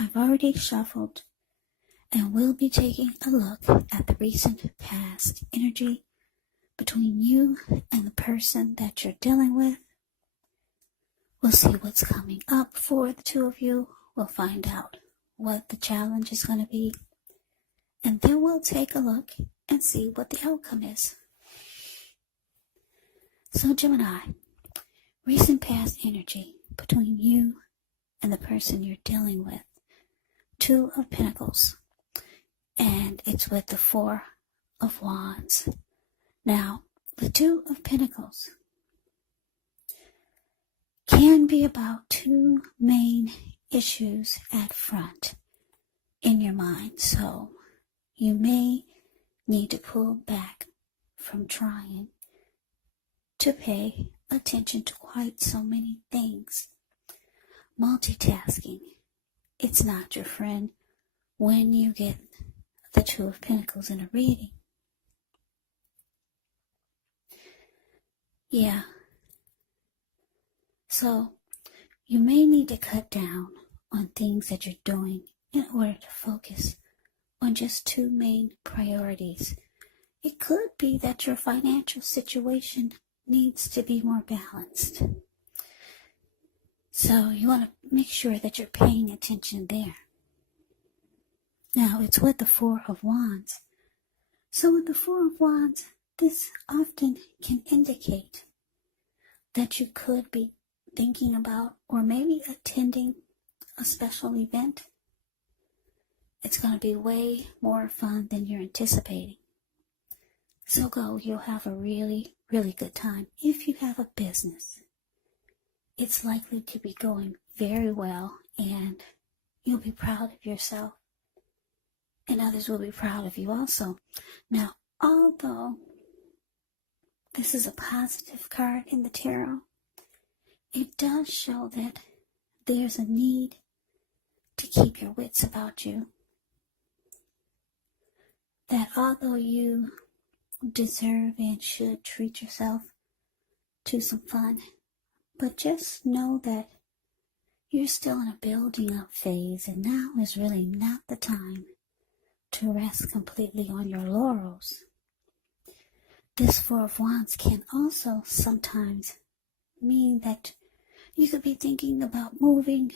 I've already shuffled and we'll be taking a look at the recent past energy between you and the person that you're dealing with. We'll see what's coming up for the two of you. We'll find out what the challenge is going to be. And then we'll take a look and see what the outcome is. So Gemini, recent past energy between you and the person you're dealing with. Two of Pentacles. And it's with the Four of Wands. Now, the Two of Pentacles can be about two main issues at front in your mind. So you may need to pull back from trying to pay attention to quite so many things. Multitasking, it's not your friend when you get the Two of Pentacles in a reading. Yeah. So you may need to cut down on things that you're doing in order to focus on just two main priorities. It could be that your financial situation needs to be more balanced. So you want to make sure that you're paying attention there. Now, it's with the Four of Wands. So with the Four of Wands, this often can indicate that you could be thinking about or maybe attending a special event. It's going to be way more fun than you're anticipating. So go, you'll have a really, really good time. If you have a business, it's likely to be going very well and you'll be proud of yourself. And others will be proud of you also. Now, although this is a positive card in the tarot, it does show that there's a need to keep your wits about you. That although you deserve and should treat yourself to some fun, but just know that you're still in a building up phase and now is really not the time to rest completely on your laurels. This Four of Wands can also sometimes mean that you could be thinking about moving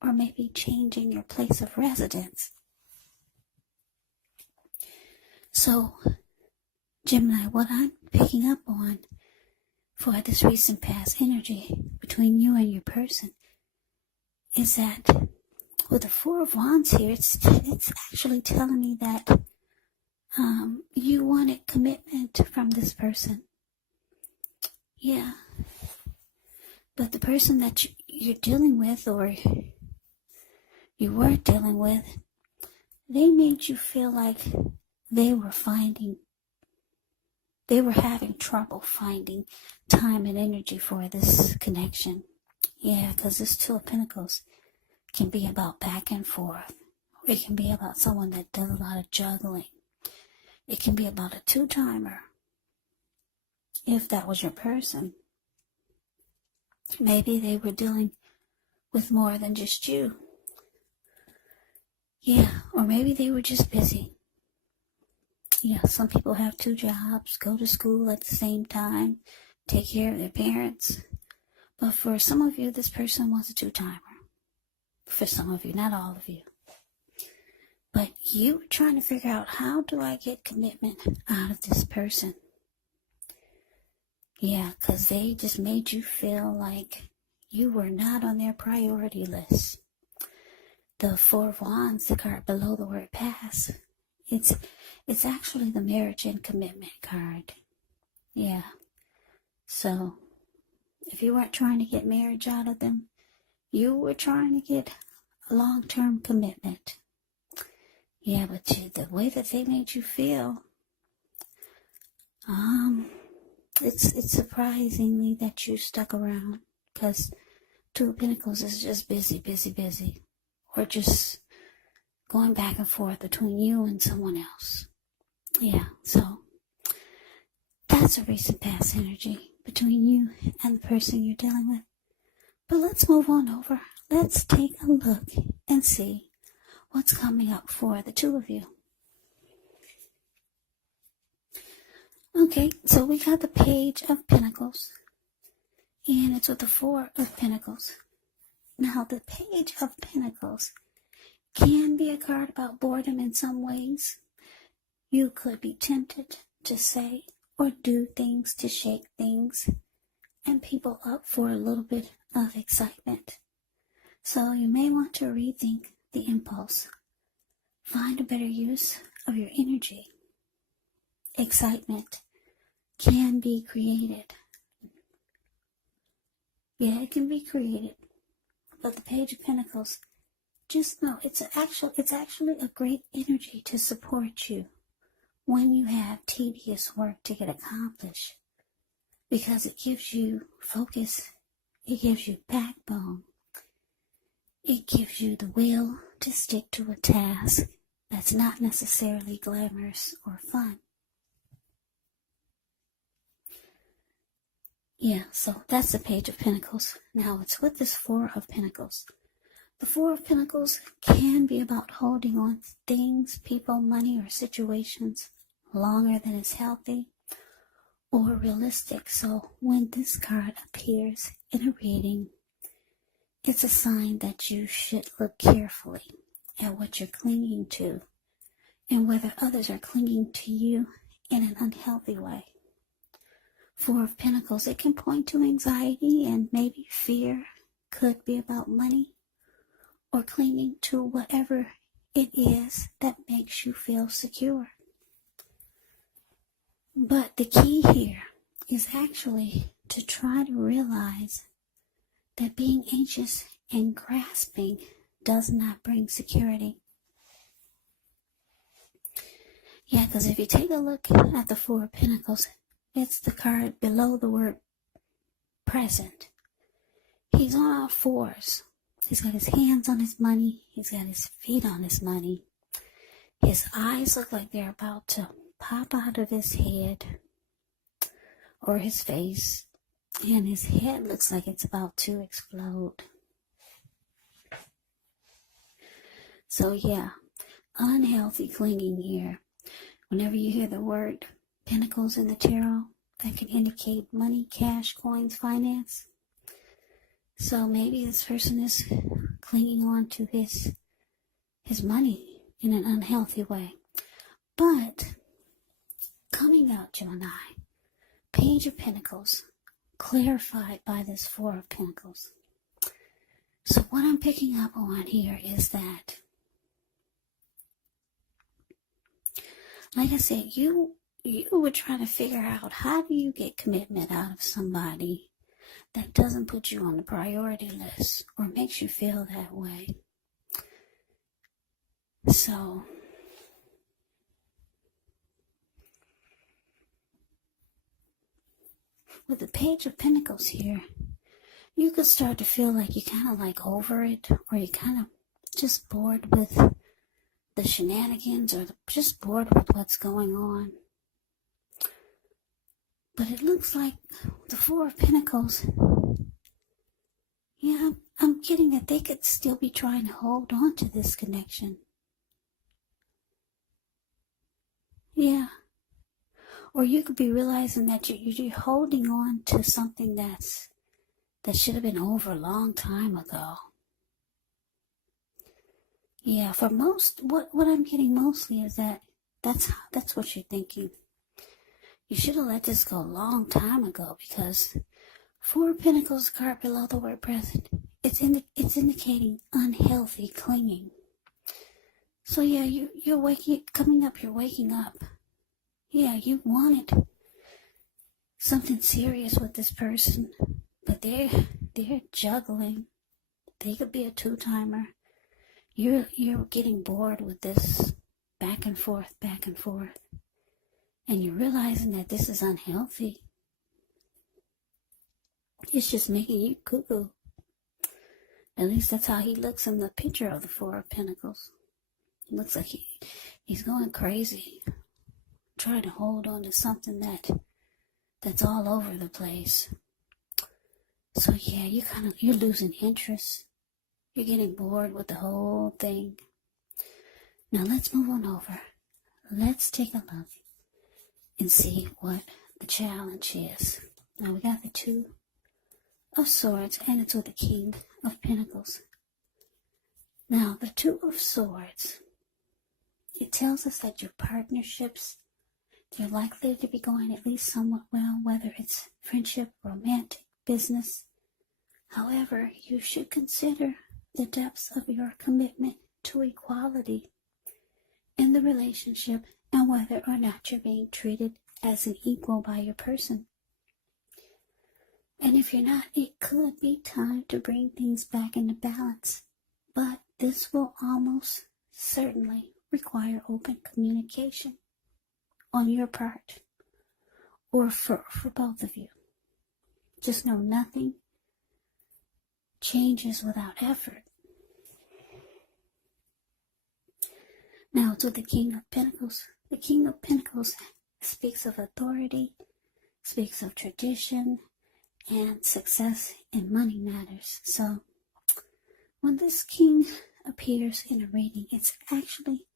or maybe changing your place of residence. So, Gemini, what I'm picking up on for this recent past energy between you and your person is that with the Four of Wands here, it's actually telling me that you wanted commitment from this person. Yeah. But the person that you're dealing with or you were dealing with, they made you feel like they were having trouble finding time and energy for this connection. Yeah, because this Two of Pentacles can be about back and forth. It can be about someone that does a lot of juggling. It can be about a two-timer. If that was your person, maybe they were dealing with more than just you. Yeah, or maybe they were just busy. Yeah, some people have two jobs, go to school at the same time, take care of their parents. But for some of you, this person was a two-timer. For some of you, not all of you. But you were trying to figure out, how do I get commitment out of this person? Yeah, because they just made you feel like you were not on their priority list. The Four of Wands, the card below the word pass, it's actually the marriage and commitment card. Yeah. So, if you weren't trying to get marriage out of them, you were trying to get a long-term commitment. Yeah, but the way that they made you feel, it's surprisingly that you stuck around, because Two of Pentacles is just busy, busy, busy, or just going back and forth between you and someone else. Yeah, so that's a recent past energy between you and the person you're dealing with. But let's move on over. Let's take a look and see what's coming up for the two of you. Okay, so we got the Page of Pentacles, and it's with the Four of Pentacles. Now, the Page of Pentacles can be a card about boredom in some ways. You could be tempted to say or do things to shake things and people up for a little bit of excitement. So you may want to rethink the impulse. Find a better use of your energy. Excitement can be created. Yeah, it can be created. But the Page of Pentacles, just know it's actually a great energy to support you when you have tedious work to get accomplished, because it gives you focus, it gives you backbone, it gives you the will to stick to a task that's not necessarily glamorous or fun. Yeah, so that's the Page of Pentacles. Now it's with this Four of Pentacles. The Four of Pentacles can be about holding on to things, people, money, or situations longer than is healthy or realistic. So when this card appears in a reading, it's a sign that you should look carefully at what you're clinging to and whether others are clinging to you in an unhealthy way. Four of Pentacles, it can point to anxiety and maybe fear. Could be about money or clinging to whatever it is that makes you feel secure. But the key here is actually to try to realize that being anxious and grasping does not bring security. Yeah, because if you take a look at the Four of Pentacles, it's the card below the word present. He's on all fours. He's got his hands on his money. He's got his feet on his money. His eyes look like they're about to pop out of his head or his face. And his head looks like it's about to explode. So yeah, unhealthy clinging here. Whenever you hear the word Pentacles in the tarot, that can indicate money, cash, coins, finance. So maybe this person is clinging on to his money in an unhealthy way. But coming out, Gemini, Page of Pentacles, clarified by this Four of Pentacles. So what I'm picking up on here is that, like I said, you were trying to figure out, how do you get commitment out of somebody that doesn't put you on the priority list or makes you feel that way? So with the Page of Pentacles here, you could start to feel like you kind of like over it, or you kind of just bored with the shenanigans, or just bored with what's going on. But it looks like the Four of Pentacles, yeah, I'm getting that they could still be trying to hold on to this connection. Yeah. Or you could be realizing that you're holding on to something that should have been over a long time ago. Yeah, for most, what I'm getting mostly is that's what you're thinking. You should have let this go a long time ago, because Four of Pentacles card below the word present, it's indicating unhealthy clinging. So yeah, you're waking up. Yeah, you wanted something serious with this person, but they're juggling. They could be a two-timer. You're getting bored with this back and forth, and you're realizing that this is unhealthy. It's just making you cuckoo. At least that's how he looks in the picture of the Four of Pentacles. It looks like he's going crazy, trying to hold on to something that's all over the place. So yeah, you're losing interest. You're getting bored with the whole thing. Now let's move on over. Let's take a look and see what the challenge is. Now we got the Two of Swords, and it's with the King of Pentacles. Now the Two of Swords, it tells us that your partnerships, they're likely to be going at least somewhat well, whether it's friendship, romantic, business. However, you should consider the depths of your commitment to equality in the relationship and whether or not you're being treated as an equal by your person. And if you're not, it could be time to bring things back into balance. But this will almost certainly require open communication on your part or for both of you. Just know nothing changes without effort. Now it's with the King of Pentacles. The King of Pentacles speaks of authority, speaks of tradition, and success in money matters. So when this king appears in a reading, it's actually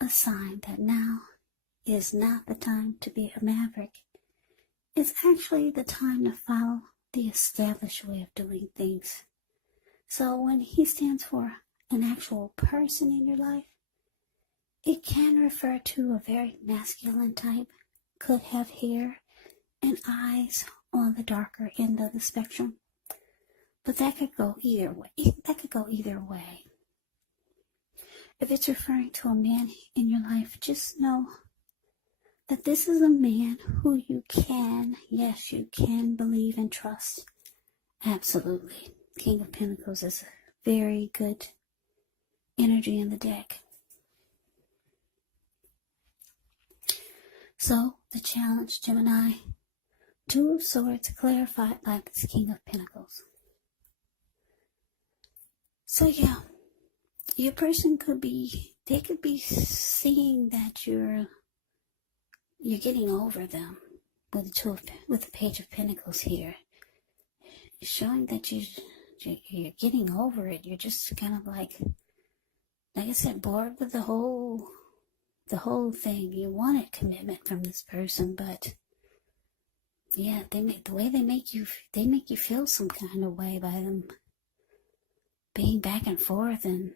a sign that now is not the time to be a maverick. It's actually the time to follow the established way of doing things. So when he stands for an actual person in your life, it can refer to a very masculine type, could have hair and eyes on the darker end of the spectrum. But that could go either way. If it's referring to a man in your life, just know that this is a man who you can believe and trust. Absolutely. King of Pentacles is a very good energy in the deck. So, the challenge, Gemini, Two of Swords clarified by this King of Pentacles. So yeah, your person could be seeing that you're getting over them with the Page of Pentacles here. It's showing that you're getting over it. You're just kind of like I said, bored with the whole thing. You wanted commitment from this person, but yeah, they make you feel some kind of way by them being back and forth, and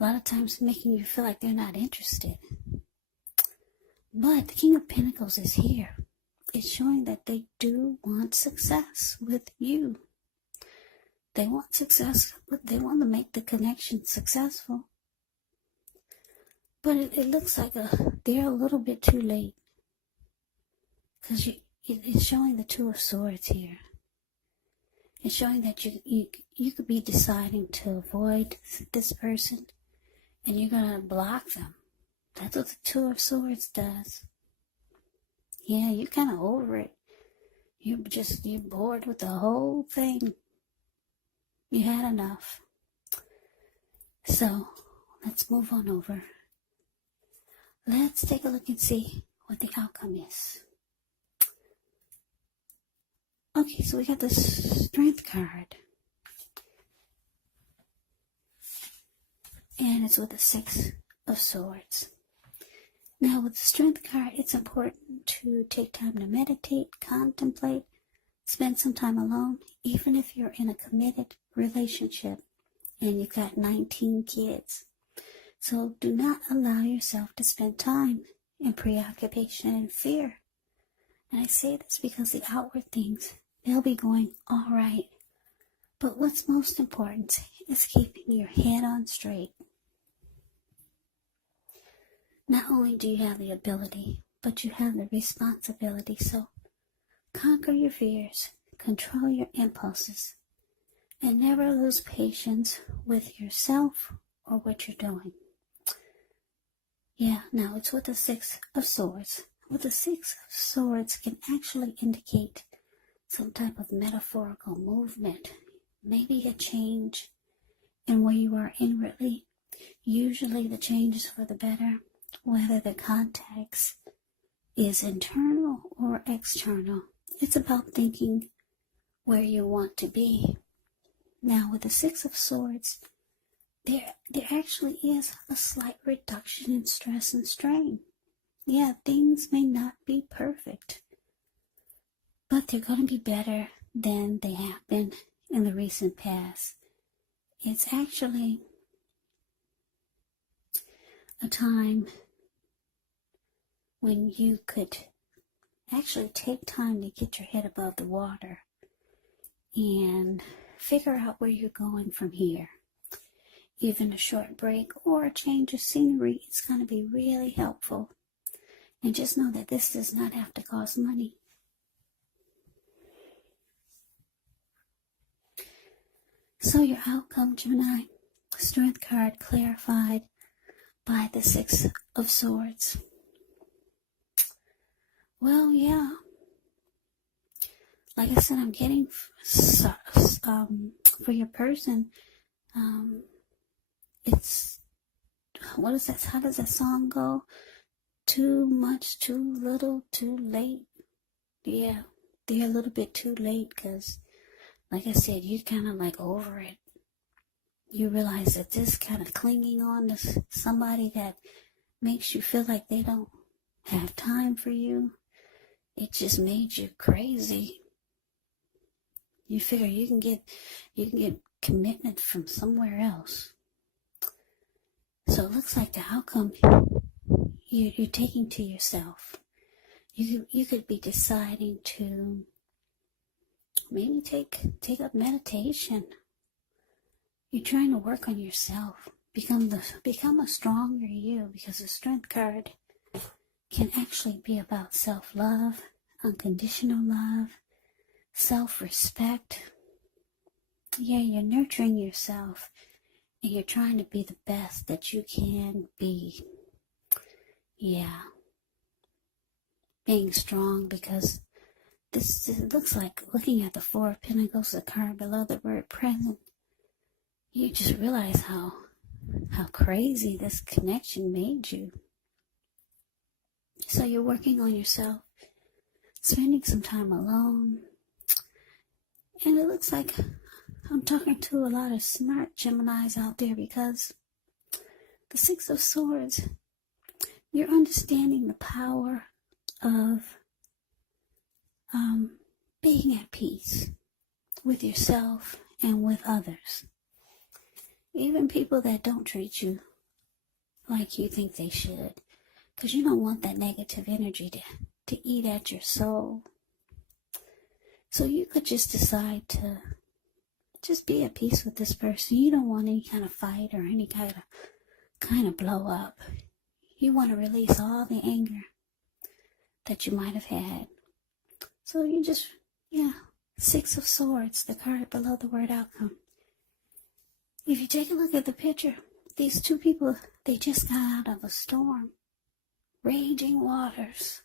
a lot of times making you feel like they're not interested. But the King of Pentacles is here. It's showing that they do want success with you. They want success, but they want to make the connection successful. But it looks like they're a little bit too late. Because it's showing the Two of Swords here. It's showing that you could be deciding to avoid this person, and you're going to block them. That's what the Two of Swords does. Yeah, you're kind of over it. You're bored with the whole thing. You had enough. So, let's move on over. Let's take a look and see what the outcome is. Okay, so we got the Strength card. And it's with the Six of Swords. Now, with the Strength card, it's important to take time to meditate, contemplate, spend some time alone, even if you're in a committed relationship and you've got 19 kids. So do not allow yourself to spend time in preoccupation and fear. And I say this because the outward things, they'll be going all right. But what's most important is keeping your head on straight. Not only do you have the ability, but you have the responsibility. So conquer your fears, control your impulses, and never lose patience with yourself or what you're doing. Yeah, now it's with the Six of Swords. With the Six of Swords can actually indicate some type of metaphorical movement, maybe a change in where you are inwardly. Usually the change is for the better, whether the context is internal or external. It's about thinking where you want to be. Now with the Six of Swords, there actually is a slight reduction in stress and strain. Yeah, things may not be perfect, but they're going to be better than they have been in the recent past. It's actually a time when you could actually take time to get your head above the water and figure out where you're going from here. Even a short break or a change of scenery is going to be really helpful. And just know that this does not have to cost money. So your outcome, Gemini, Strength card clarified by the Six of Swords. Well, yeah. Like I said, I'm getting for your person, it's, what is that? How does that song go? Too much, too little, too late. Yeah, they're a little bit too late because, like I said, you're kind of like over it. You realize that this kind of clinging on to somebody that makes you feel like they don't have time for you, it just made you crazy. You figure you can get commitment from somewhere else. So it looks like the outcome you're taking to yourself. You could be deciding to maybe take up meditation. You're trying to work on yourself, become a stronger you, because the Strength card can actually be about self-love, unconditional love, self-respect. Yeah, you're nurturing yourself and you're trying to be the best that you can be. Yeah. Being strong, because this looks like, looking at the Four of Pentacles, the card below the word present, you just realize how crazy this connection made you. So you're working on yourself, spending some time alone. And it looks like I'm talking to a lot of smart Geminis out there, because the Six of Swords, you're understanding the power of being at peace with yourself and with others. Even people that don't treat you like you think they should, because you don't want that negative energy to eat at your soul. So you could just decide to just be at peace with this person. You don't want any kind of fight or any kind of blow up. You want to release all the anger that you might have had. So you just, Six of Swords, the card below the word outcome. If you take a look at the picture, these two people, they just got out of a storm. Raging waters.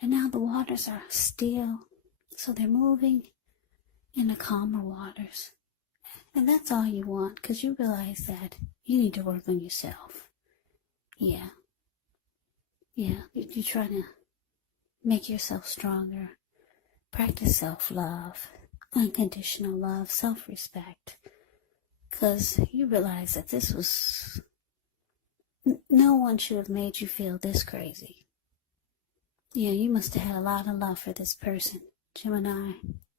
And now the waters are still. So they're moving in the calmer waters. And that's all you want, because you realize that you need to work on yourself. Yeah. You're trying to make yourself stronger. Practice self-love, unconditional love, self-respect. Because you realize that this was... No one should have made you feel this crazy. Yeah, you must have had a lot of love for this person, Gemini.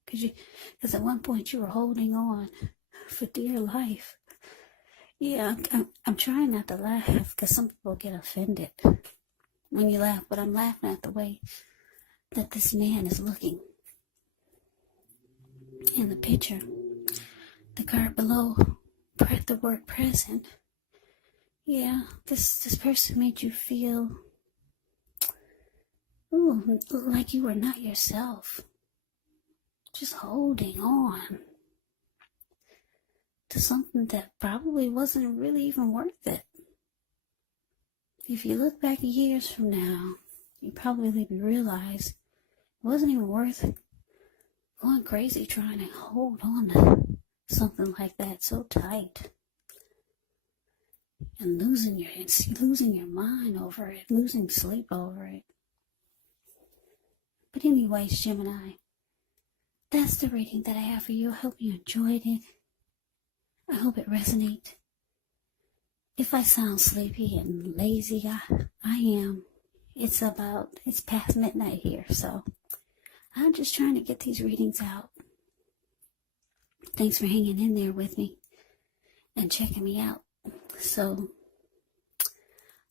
Because at one point you were holding on for dear life. Yeah, I'm trying not to laugh, because some people get offended when you laugh, but I'm laughing at the way that this man is looking. In the picture, the card below, the word present. Yeah, this person made you feel like you were not yourself. Just holding on to something that probably wasn't really even worth it. If you look back years from now, you probably realize it wasn't even worth it. Going crazy trying to hold on to something like that so tight. And losing your mind over it, losing sleep over it. But anyways, Gemini, that's the reading that I have for you. I hope you enjoyed it. I hope it resonates. If I sound sleepy and lazy, I am. It's past midnight here, so I'm just trying to get these readings out. Thanks for hanging in there with me and checking me out. So,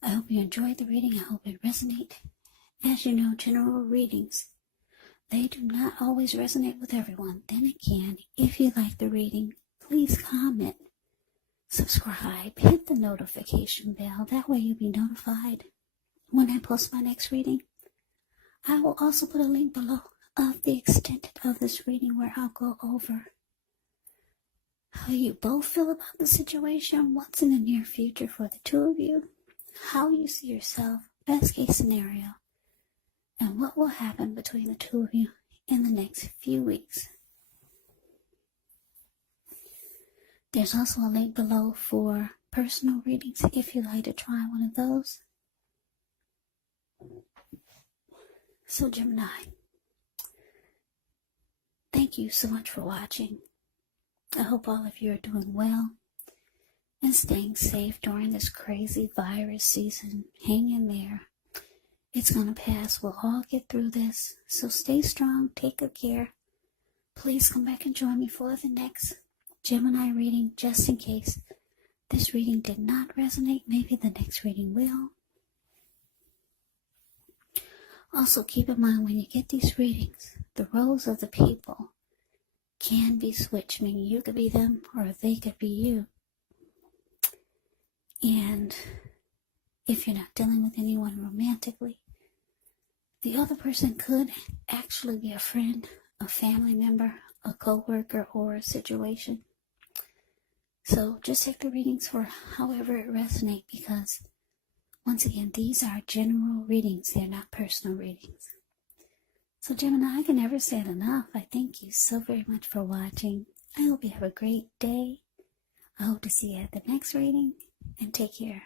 I hope you enjoyed the reading. I hope it resonates. As you know, general readings, they do not always resonate with everyone. Then again, if you like the reading, please comment, subscribe, hit the notification bell. That way you'll be notified when I post my next reading. I will also put a link below of the extent of this reading where I'll go over how you both feel about the situation, what's in the near future for the two of you, how you see yourself, best case scenario, and what will happen between the two of you in the next few weeks. There's also a link below for personal readings if you'd like to try one of those. So Gemini, thank you so much for watching. I hope all of you are doing well and staying safe during this crazy virus season. Hang in there. It's going to pass. We'll all get through this. So stay strong. Take good care. Please come back and join me for the next Gemini reading, just in case this reading did not resonate. Maybe the next reading will. Also, keep in mind when you get these readings, the roles of the people can be switched, meaning you could be them or they could be you. And if you're not dealing with anyone romantically, the other person could actually be a friend, a family member, a co-worker, or a situation. So just take the readings for however it resonates, because once again, these are general readings. They're not personal readings. So Gemini, I can never say it enough. I thank you so very much for watching. I hope you have a great day. I hope to see you at the next reading, and take care.